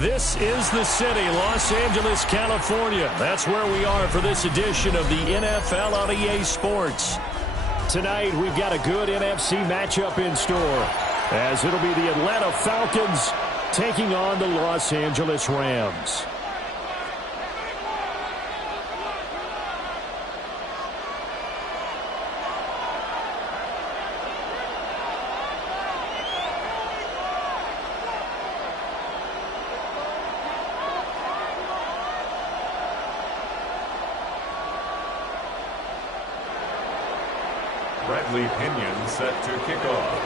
This is the city, Los Angeles, California. That's where we are for this edition of the NFL on EA Sports. Tonight, we've got a good NFC matchup in store, as it'll be the Atlanta Falcons taking on the Los Angeles Rams. Pinion set to kick off.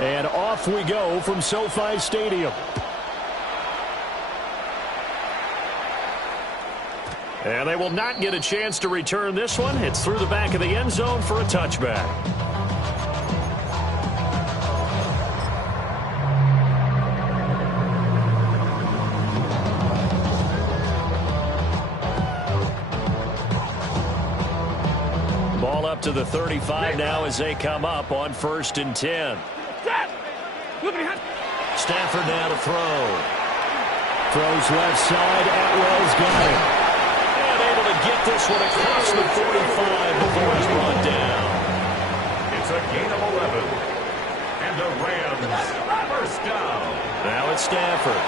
And off we go from SoFi Stadium. And they will not get a chance to return this one. It's through the back of the end zone for a touchback. Ball up to the 35 now as they come up on 1st and 10. Stafford now to throw. Throws left side. Atwell's got it. And able to get this one across the 45 before he's brought down. It's a gain of 11. And the Rams first down. Now it's Stafford.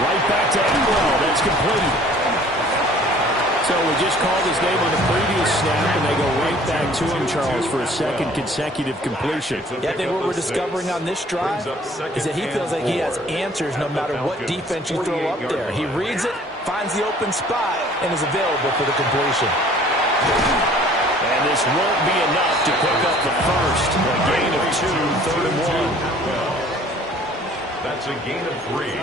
Right back to Atwell. That's complete. So we just called his name on the previous snap, and they go right back to him, Charles, for a second consecutive completion. Yeah, I think what we're discovering on this drive is that he feels like he has answers no matter what defense you throw up there. He reads it, finds the open spot, and is available for the completion. And this won't be enough to pick up the first. A gain of 2, 3rd and 1. That's a gain of 3.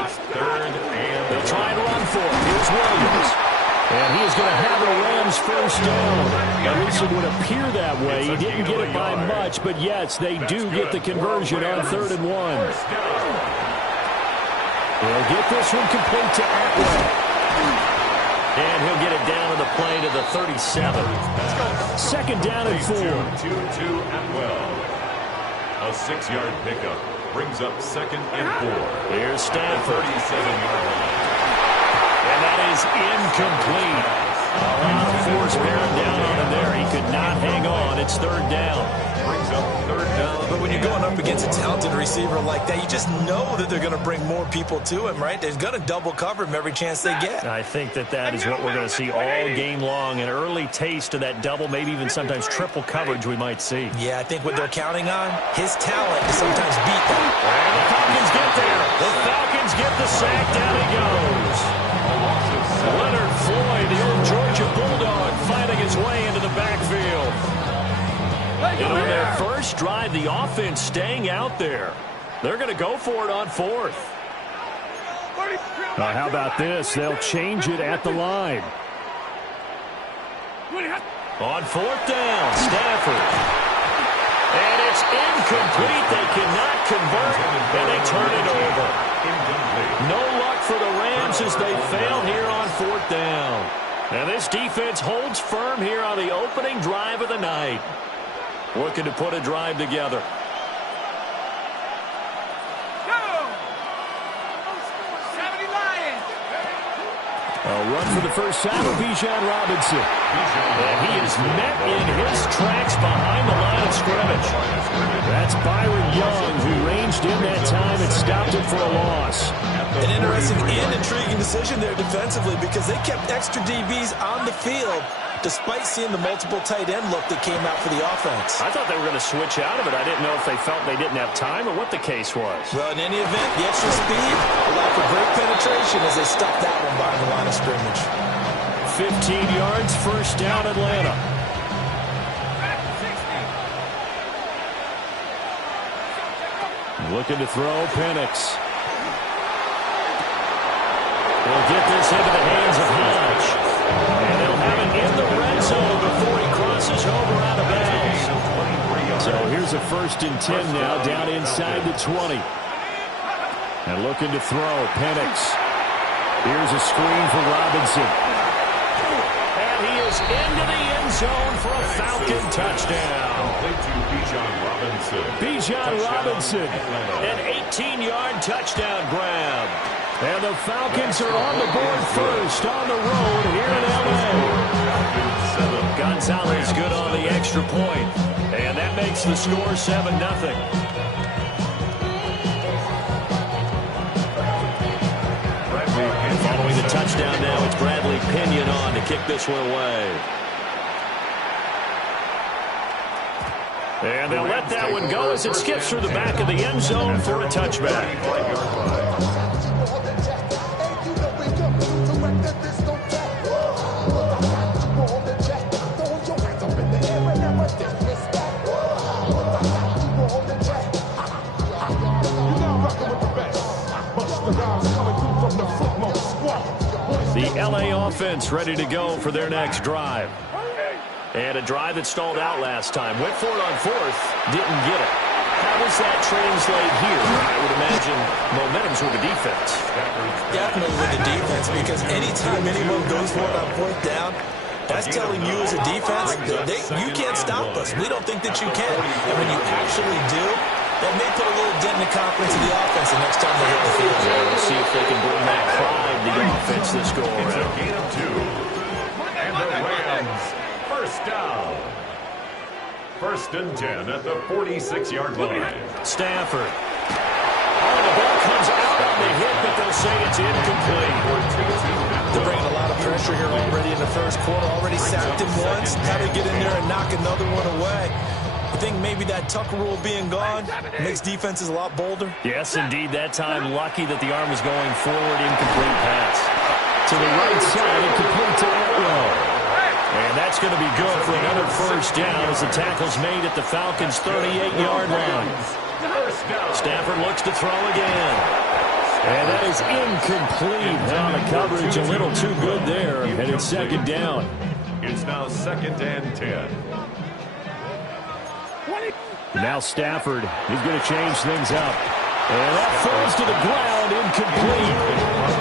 It's 3rd and they'll try and run for it. Here's Williams. And he is going to have the Rams first down. At least it would appear that way. He didn't get it by much, but yes, they do get the conversion on 3rd and 1. He'll get this one complete to Atwell. And he'll get it down to the play to the 37. 2nd down and 4. 2-2 Atwell. A 6-yard pickup brings up 2nd and 4. Here's Stafford. 37-yard line. And that is incomplete. A lot of force bearing down on him there. He could not hang on. It's 3rd down. Brings up 3rd down. But when you're going up against a talented receiver like that, you just know that they're going to bring more people to him, right? They're going to double cover him every chance they get. I think that is what we're going to see all game long. An early taste of that double, maybe even sometimes triple coverage we might see. Yeah, I think what they're counting on, his talent to sometimes beat them. And the Falcons get there. The Falcons get the sack. Down he goes. Leonard Floyd, the old Georgia Bulldog, fighting his way into the backfield. And on their first drive, the offense staying out there. They're going to go for it on 4th. How about this? They'll change it at the line. On 4th down, Stafford. And it's incomplete. They cannot convert, and they turn it over. No luck for the Rams as they fail here on 4th down. And this defense holds firm here on the opening drive of the night. Looking to put a drive together. A run for the first time of Bijan Robinson. And he is met in his tracks behind the line of scrimmage. That's Byron Young, who ranged in that time and stopped him for a loss. An interesting and intriguing decision there defensively because they kept extra DBs on the field despite seeing the multiple tight end look that came out for the offense. I thought they were going to switch out of it. I didn't know if they felt they didn't have time or what the case was. Well, in any event, the extra speed allowed for great penetration as they stopped that one behind the line of scrimmage. 15 yards, first down Atlanta. Looking to throw, Penix. Will get this into the hands of Hodge. And they'll have it in the red zone before he crosses over out of bounds. So here's a 1st and 10 now, down inside the 20. And looking to throw, Penix. Here's a screen for Robinson. And he is into the end zone for a Falcon touchdown. Complete to Bijan Robinson. Bijan Robinson, an 18-yard touchdown grab. And the Falcons are on the board first on the road here in L.A. Gonzalez good on the extra point. And that makes the score 7-0. Following the touchdown now, it's Bradley Pinion on to kick this one away. And they'll let that one go as it skips through the back of the end zone for a touchback. The LA offense ready to go for their next drive. And a drive that stalled out last time. Went for it on fourth. Didn't get it. How does that translate here? I would imagine momentum's with the defense. Definitely with the defense, because anytime anyone goes for it on fourth down, that's telling you as a defense that you can't stop us. We don't think that you can. And when you actually do, that may put a little dent in the confidence of the offense the next time they hit the field. Yeah, we'll see if they can bring that pride to the offense this go around. And the Rams, first down. 1st and 10 at the 46-yard line. Stafford. Oh, the ball comes out on the hit, but they'll say it's incomplete. They're bringing a lot of pressure here already in the first quarter. Already sacked him once. How to get in there and knock another one away. I think maybe that Tucker rule being gone makes defenses a lot bolder. Yes, indeed. That time, lucky that the arm was going forward. Incomplete pass. To the right side, incomplete to Atwell. And that's going to be good for another first down as the tackle's made at the Falcons' 38-yard line. Stafford looks to throw again. And that is incomplete. Now the coverage a little too good there. And it's second down. It's now 2nd and 10. Now Stafford is going to change things up. And that falls to the ground, incomplete.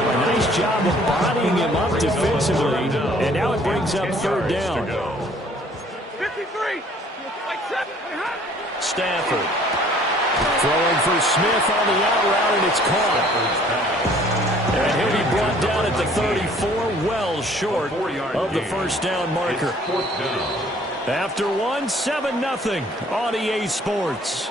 A nice job of bodying him up defensively. And now it brings up third down. 53. Stafford throwing for Smith on the out route, and it's caught. And he'll be brought down at the 34, well short of the first down marker. After one, 7-0 on EA Sports.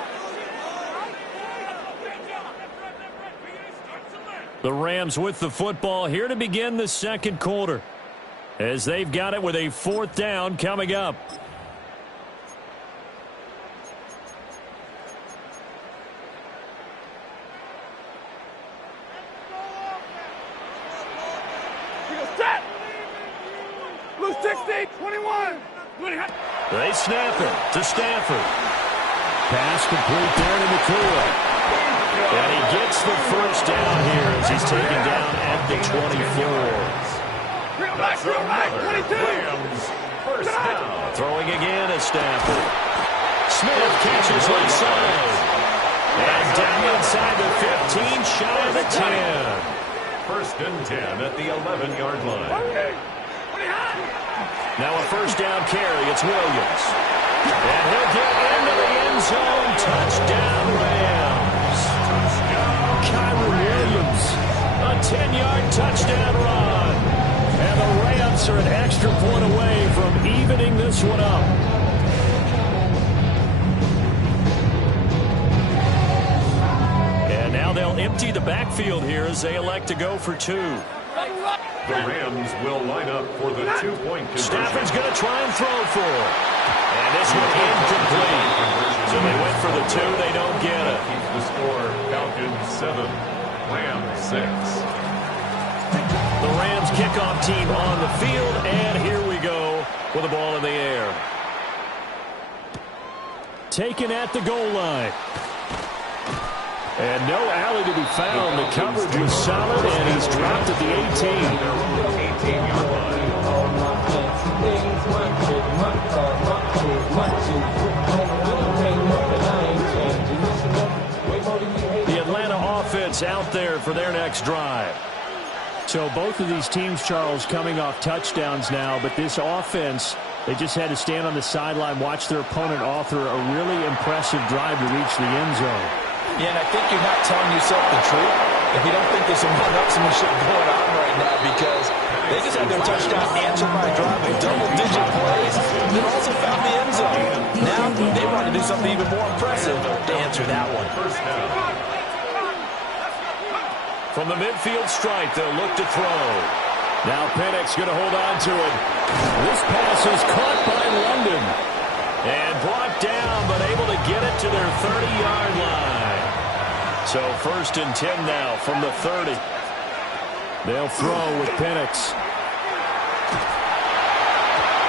The Rams with the football here to begin the second quarter, as they've got it with a 4th down coming up. Blue 16, 21. They snap it to Stafford. Pass complete there to McCoy. And he gets the first down here as he's taken down at the 24. That's another Rams first down. Throwing again at Stafford. Smith catches left side. And down inside the 15, shy of the 10. 1st and 10 at the 11-yard line. Now a first down carry. It's Williams. And he'll get into the end zone. Touchdown, Rams. Kyron Williams. A 10-yard touchdown run. And the Rams are an extra point away from evening this one up. And now they'll empty the backfield here as they elect to go for 2. The Rams will line up for the 2-point conversion. Stafford's going to try and throw for it. And this one incomplete. So they went for the 2. They don't get it. Keeps the score. Falcons 7, Rams 6. The Rams kickoff team on the field. And here we go with the ball in the air. Taken at the goal line. And no alley to be found. The coverage was solid, and he's dropped at the 18. The Atlanta offense out there for their next drive. So both of these teams, Charles, coming off touchdowns now, but this offense They just had to stand on the sideline, watch their opponent author a really impressive drive to reach the end zone. Yeah, and I think you're not telling yourself the truth if you don't think there's some one-upsmanship going on right now, because they just had their touchdown answered by a drive of double-digit plays that also found the end zone. Now they want to do something even more impressive to answer that one. From the midfield stripe, they'll look to throw. Now Penix going to hold on to it. This pass is caught by London. And brought down, but able to get it to their 30-yard line. So 1st and 10 now from the 30. They'll throw with Penix.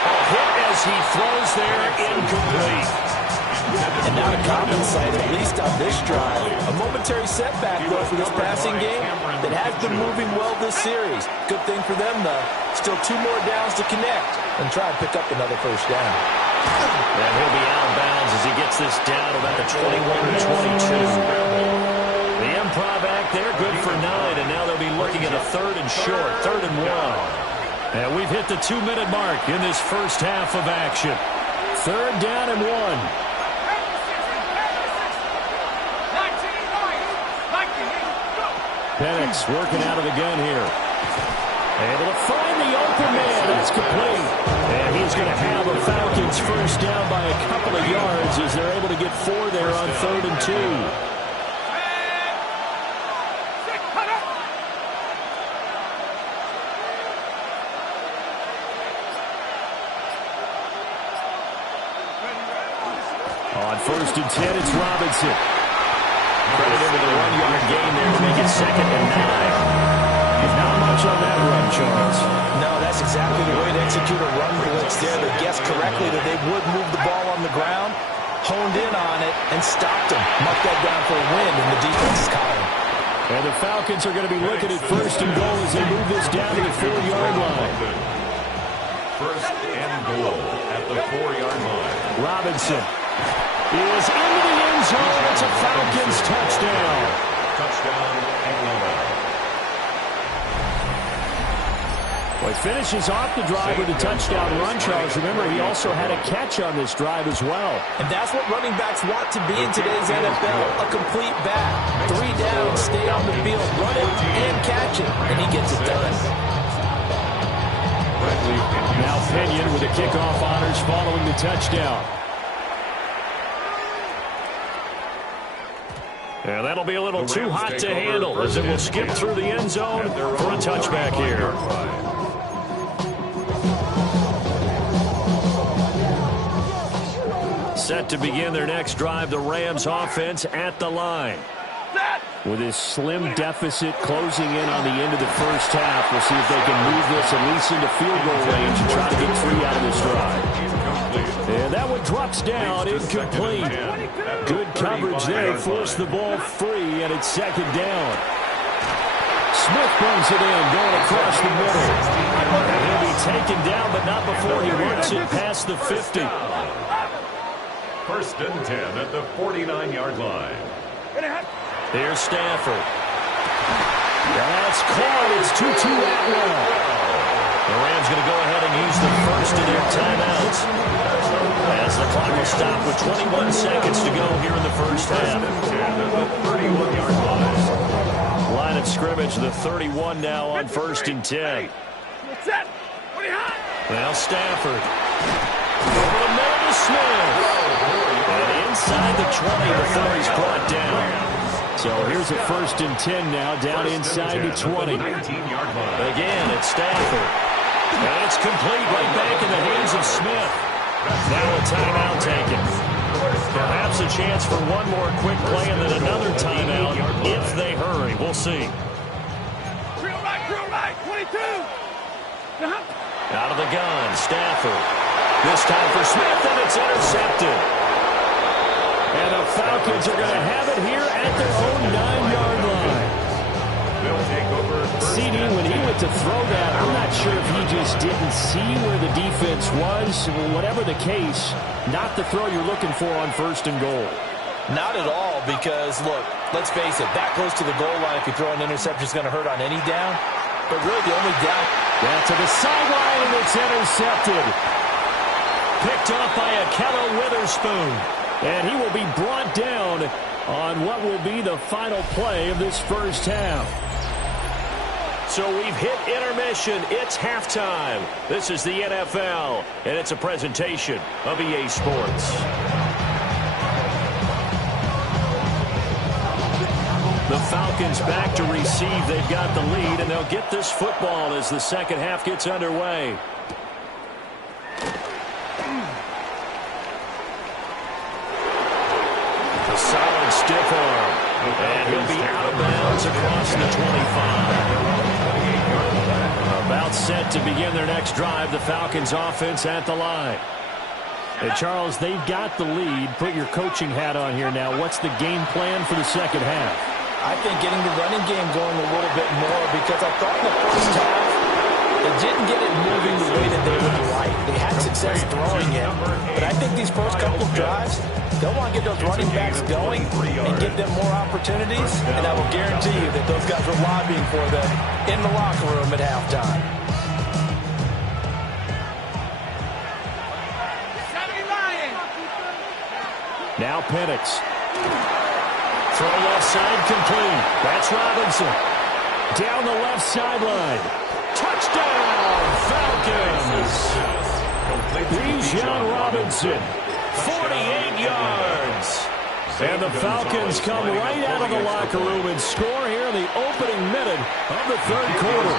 A hit as he throws there, incomplete. And not a common sight, at least on this drive. A momentary setback, though, for this passing game that has been moving well this series. Good thing for them, though. Still 2 more downs to connect and try and pick up another first down. And he'll be out of bounds as he gets this down about the 21-22. The improv act there, good for 9, and now they'll be looking at a 3rd and short, 3rd and 1. And we've hit the 2-minute mark in this first half of action. 3rd down and 1. Penix working out of the gun here. Able to find the open man. That's complete. And he's going to have a Falcons first down by a couple of yards as they're able to get 4 there on 3rd and 2. On 1st and 10, it's Robinson. Credit him with a 1-yard gain there to make it 2nd and 9. Not much on that run, Charles. No, that's exactly the way to execute a run blitz there. They guessed correctly that they would move the ball on the ground, honed in on it, and stopped them. Marked that down for a win in the defense's column. And the Falcons are going to be looking at 1st and goal as they move this down to the 4-yard line. 1st and goal at the 4-yard line. Robinson is into the end zone. It's a Falcons touchdown. Touchdown, Atlanta. Well, he finishes off the drive with a touchdown run, Charles. Remember, he also had a catch on this drive as well. And that's what running backs want to be in today's NFL, a complete back. 3 down, stay on the field, run it, and catch it, and he gets it done. Now Pinion with the kickoff honors following the touchdown. And that'll be a little too hot to handle as it will skip through the end zone for a touchback here. Set to begin their next drive, the Rams offense at the line. With this slim deficit closing in on the end of the first half, we'll see if they can move this at least into field goal range and try to get 3 out of this drive. And that one drops down, incomplete. Good coverage there, forced the ball free, and it's 2nd down. Smith brings it in, going across the middle. And he'll be taken down, but not before he works it past the 50. 1st and 10 at the 49-yard line. Here's Stafford. That's caught. It's 2-2 Atwell. The Rams going to go ahead and use the first of their timeouts as the clock will stop with 21 seconds to go here in the first half. 31-yard line. Line of scrimmage, the 31 now on 1st and 10. Now Stafford. Over the middle to Smith. And inside the 20 before he's brought down. So here's a 1st and 10 now, down inside the 20. Again, it's Stafford. And it's complete right back in the hands of Smith. Now a timeout taken. Perhaps a chance for one more quick play and then another timeout if they hurry. We'll see. Drill right, 22. Out of the gun, Stafford. This time for Smith, and it's intercepted. And the Falcons are going to have it here at their own 9-yard line. They'll take over. CD, when he went to throw that, I'm not sure if he just didn't see where the defense was. Whatever the case, not the throw you're looking for on 1st and goal. Not at all, because, look, let's face it, that close to the goal line, if you throw an interception, is going to hurt on any down. But really, the only down. That's to the sideline, and it's intercepted. picked off by Akello Witherspoon. And he will be brought down on what will be the final play of this first half. So we've hit intermission. It's halftime. This is the NFL, and it's a presentation of EA Sports. The Falcons back to receive. They've got the lead, and they'll get this football as the second half gets underway. A solid stiff arm, and he'll be out of bounds across the 25. About set to begin their next drive. The Falcons offense at the line. Hey, Charles, they've got the lead. Put your coaching hat on here now. What's the game plan for the second half? I think getting the running game going a little bit more, because I thought in the first half they didn't get it moving the way that they would like. They had success throwing it, but I think these first couple of drives, they'll want to get those running backs going and give them more opportunities, and I will guarantee you that those guys were lobbying for them in the locker room at halftime. Now Penix. Throw left side complete. That's Robinson. Down the left sideline. Touchdown, Falcons. Bijan Robinson, 48 yards. And the Falcons come right out of the locker room and score here in the opening minute of the third quarter.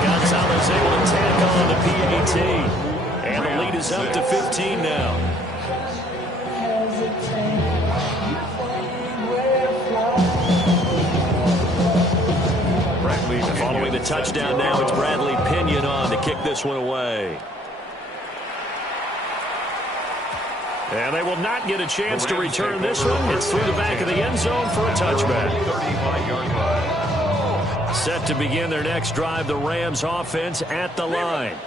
Gonzalez able to tack on the PAT. And the lead is up to 15 now. Following the touchdown now, it's Bradley Pinion on to kick this one away. And they will not get a chance to return this one. It's through the back of the end zone for a touchback. Set to begin their next drive, the Rams offense at the line.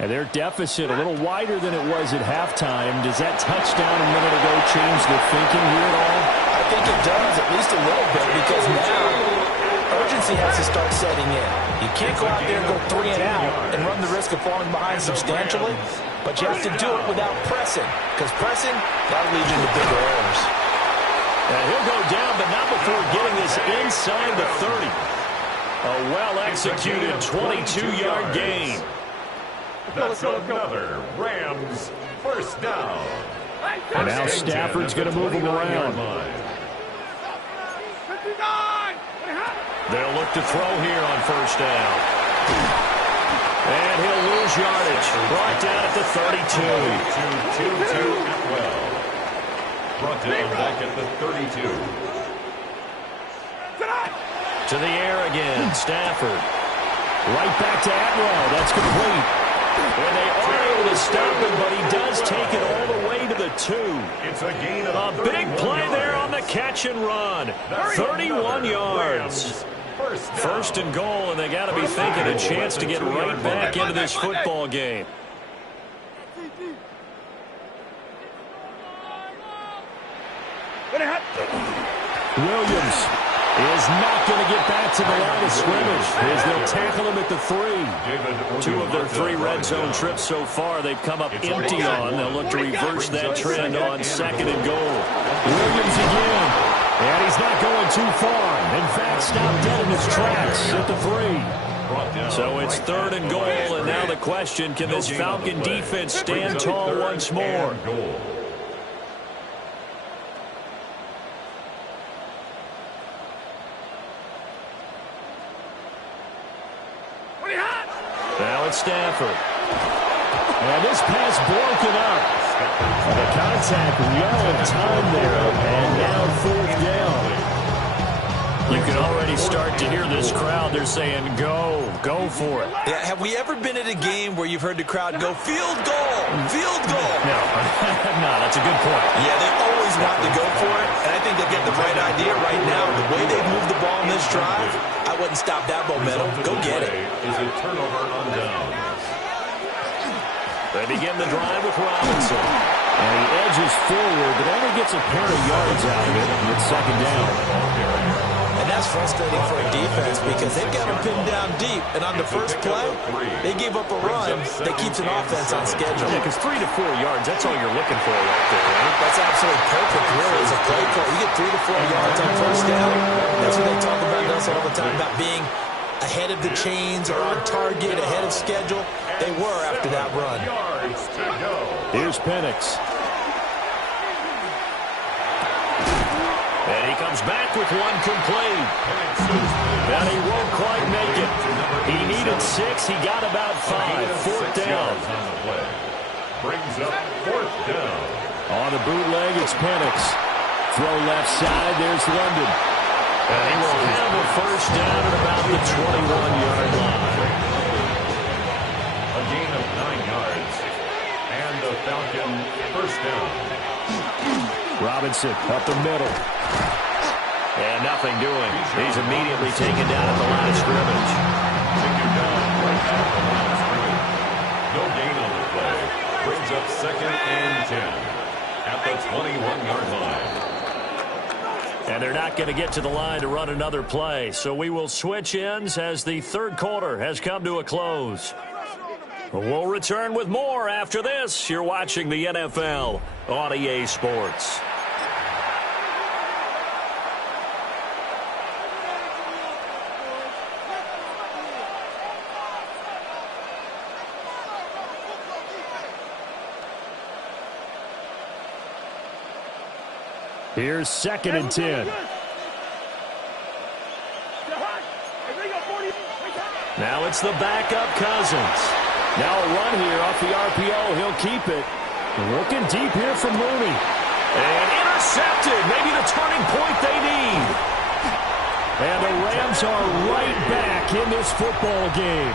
And their deficit a little wider than it was at halftime. Does that touchdown a minute ago change the thinking here at all? I think it does, at least a little bit, because now urgency has to start setting in. You can't go out there and go 3 and out and run the risk of falling behind substantially, but you have to do it without pressing, because pressing, that'll lead you to bigger errors. And he'll go down, but not before getting this inside the 30. A well-executed 22-yard gain. That's another Rams first down. And now Stafford's going to move him around. They'll look to throw here on first down. And he'll lose yardage. Brought down at the 32. 2 Atwell. Brought down back at the 32. To the air again. Stafford. Right back to Atwell. That's complete. And they are able to stop him, but he does take it all the way to the 2. It's a gain of a big play there on the catch and run. 31 yards. First and goal, and they got to be thinking a chance to get right back into this football game. Williams is not going to get back to the line of scrimmage as they'll tackle him at the 3. 2 of their 3 red zone trips so far they've come up empty on. They'll look to reverse that trend on second and goal. Williams again. And he's not going too far. In fact, stopped dead in his tracks at the 3. So it's third and goal, and now the question, can this Falcon defense stand tall once more? Now it's Stafford. And this pass broken up. The contact well in time there, and now fourth down. You can already start to hear this crowd. They're saying, go for it. Yeah, have we ever been at a game where you've heard the crowd go, field goal, field goal? No, no, that's a good point. Yeah, they always want to go for it, and I think they get the right idea right now. The way they've moved the ball in this drive, I wouldn't stop that momentum. Go get it. Is a turnover on downs. They begin the drive with Robinson. And he edges forward, but only gets a pair of yards out of it. And it's second down. And that's frustrating for a defense because they've got them pinned down deep. And on the first play, they gave up a run that keeps an offense on schedule. Yeah, because 3 to 4 yards, that's all you're looking for right there, right? That's absolutely perfect, really, as a play call. You get 3 to 4 yards on first down. That's what they talk about us all the time, about being ahead of the chains or on target, ahead of schedule. They were after that run. Here's Penix. And he comes back with one complete. And he won't quite make it. He needed 6. He got about 5. Fourth down. Brings up fourth down. On the bootleg, it's Penix. Throw left side. There's London. And he will have a first down at about the 21-yard line. A gain of 9 yards. And the Falcon first down. Robinson up the middle. And nothing doing. He's immediately taken down at the line of scrimmage. Taken down right at the line of scrimmage. No gain on the play. Brings up second and 10 at the 21-yard line. And they're not going to get to the line to run another play. So we will switch ends as the third quarter has come to a close. We'll return with more after this. You're watching the NFL on EA Sports. Here's second and 10. Now it's the backup Cousins. Now a run here off the RPO. He'll keep it. Looking deep here from Mooney. And intercepted. Maybe the turning point they need. And the Rams are right back in this football game.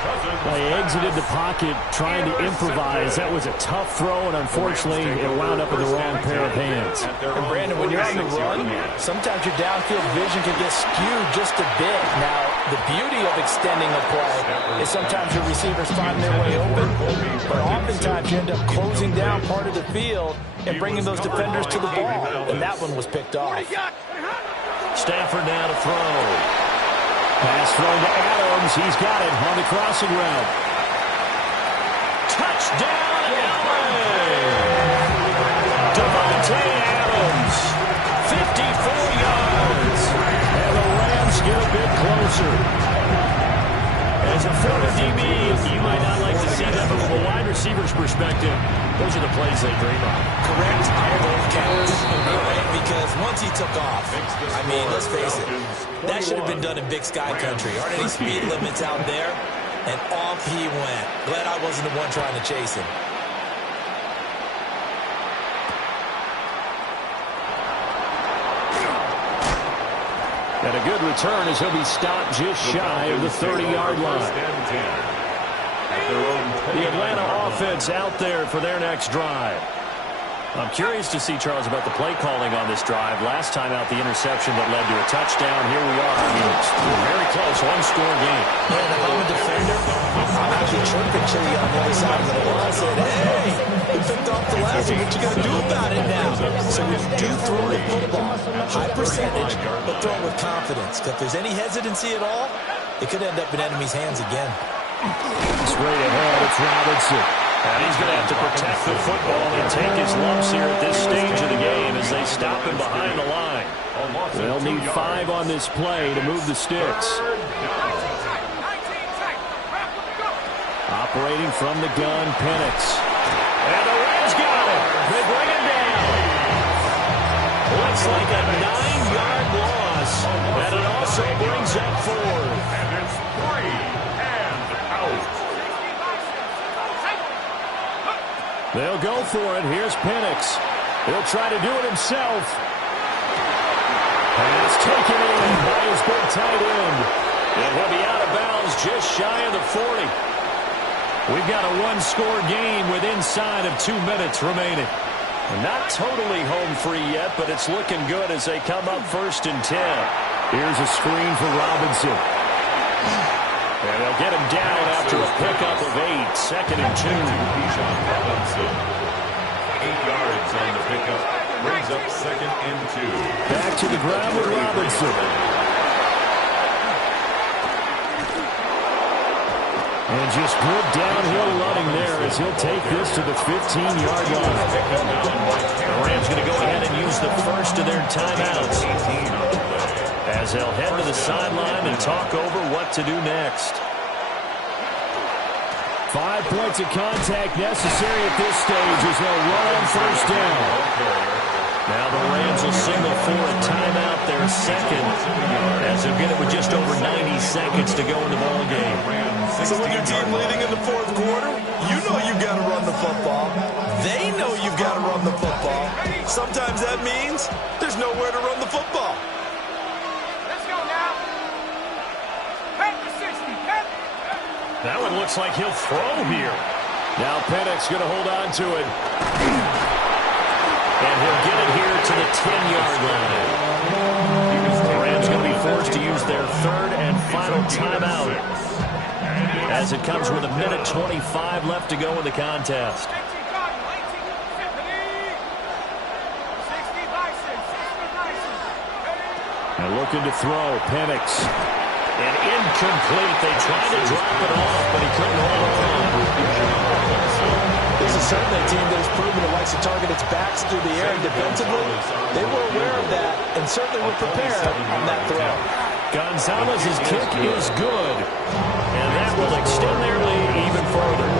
They exited the pocket trying to improvise. That was a tough throw, and unfortunately, it wound up in the wrong pair of hands. And Brandon, when you're on the run, sometimes your downfield vision can get skewed just a bit. Now, the beauty of extending a play is sometimes your receivers find their way open, but oftentimes you end up closing down part of the field and bringing those defenders to the ball. And that one was picked off. Stafford now to throw. Pass thrown to Adams. He's got it on the crossing route. Touchdown, LA! Devontae Adams, 54 yards. And the Rams get a bit closer. As a former DB, you might not like to see that, but from a wide receiver's perspective, those are the plays they dream of. Correct. Both counts. Because once he took off, I mean, let's face it, that should have been done in Big Sky Country. Aren't any speed limits out there? And off he went. Glad I wasn't the one trying to chase him. And a good return as he'll be stopped just shy of the 30-yard line. The Atlanta offense out there for their next drive. I'm curious to see, Charles, about the play calling on this drive. Last time out, the interception that led to a touchdown. Here we are. I mean, it's very close, one-score game. Man, if I'm a defender, I'm actually chirping Chili on the other side of the ball. I said, hey, we picked off the last one. What you going to do about it now? So when you do throw the football, high percentage, but throw it with confidence. Because if there's any hesitancy at all, it could end up in enemy's hands again. Straight ahead, it's Robinson. And he's going to have to protect the football and take his lumps here at this stage of the game as they stop him behind the line. They'll need 5 on this play to move the sticks. Operating from the gun, Penix. And the Rams got it. They bring him down. Looks like a 9-yard loss. And it also brings up 4. And it's 3 and out. They'll go for it. Here's Penix. He'll try to do it himself. Pass taken in by his big tight end. And he'll be out of bounds just shy of the 40. We've got a one-score game with inside of 2 minutes remaining. Not totally home free yet, but it's looking good as they come up 1st and 10. Here's a screen for Robinson. And they'll get him down after a pickup of 8. 2nd and 2. 8 yards on the pickup. Brings up 2nd and 2. Back to the ground with Robinson. And just good downhill running there as he'll take this to the 15-yard line. The Rams going to go ahead and use the first of their timeouts as they'll head to the sideline and talk over what to do next. 5 points of contact necessary at this stage as they'll run on first down. Now the Rams will signal for a timeout, their second, as they'll get it with just over 90 seconds to go in the ball game. So with your team leading in the fourth quarter, you know you've got to run the football. They know you've got to run the football. Sometimes that means there's nowhere to run the football. Let's go now. Head to 60. Head. That one looks like he'll throw here. Now Penix going to hold on to it. And he'll get it here to the 10-yard line. The Rams going to be forced to use their third and final timeout as it comes with 1:25 left to go in the contest. And looking to throw, Penix. And incomplete. They tried to drop it off, but he couldn't hold on. This is certainly a team that has proven it likes to target its backs through the air. And defensively, they were aware of that and certainly were prepared on that throw. Gonzalez's kick is good, and that will extend their lead even further.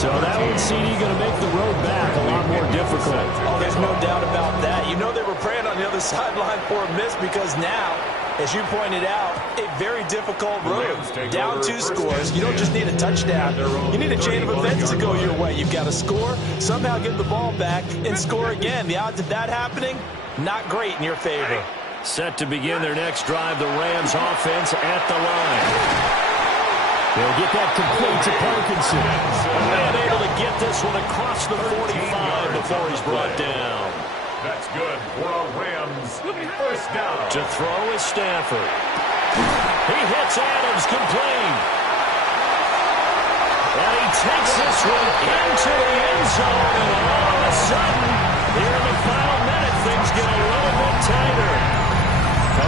So that one, CD, going to make the road back a lot more difficult. Oh, there's no doubt about that. You know they were praying on the other sideline for a miss because now, as you pointed out, a very difficult road. Down 2 scores. You don't just need a touchdown. You need a chain of events to go your way. You've got to score, somehow get the ball back, and score again. The odds of that happening, not great in your favor. Set to begin their next drive, the Rams offense at the line. They'll get that complete to Parkinson. And able to get this one across the 45 before he's brought down. That's good for a Rams first down. To throw is Stafford. He hits Adams complete. And he takes this one into the end zone. And all of a sudden, here in the final minute, things get a little bit tighter.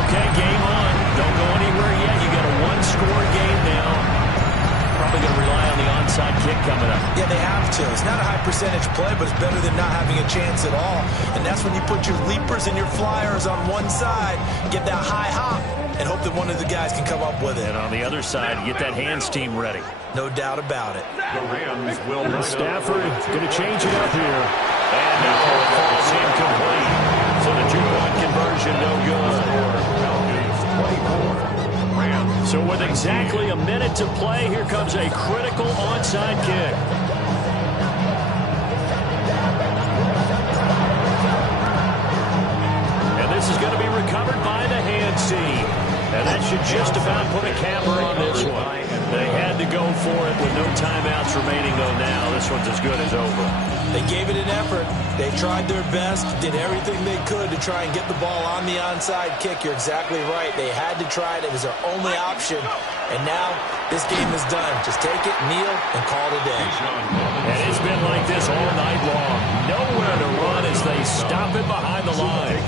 Okay, game on. Don't go anywhere yet. You got a 1-score game now. Probably going to rely on the onside kick coming up. Yeah, they have to. It's not a high percentage play, but it's better than not having a chance at all. And that's when you put your leapers and your flyers on one side, get that high hop, and hope that one of the guys can come up with it. And on the other side, get that hands team ready. No doubt about it. The Rams will Stafford going to change it up here. And now it falls incomplete. So the 2-point conversion no good. So with exactly a minute to play, here comes a critical onside kick. And this is going to be recovered by the hands team. And that should just about put a capper on this one. They had to go for it with no timeouts remaining, though now. This one's as good as over. They gave it an effort. They tried their best, did everything they could to try and get the ball on the onside kick. You're exactly right. They had to try it. It was their only option. And now this game is done. Just take it, kneel, and call it a day. And it's been like this all night long. Nowhere to run as they stop it behind the line.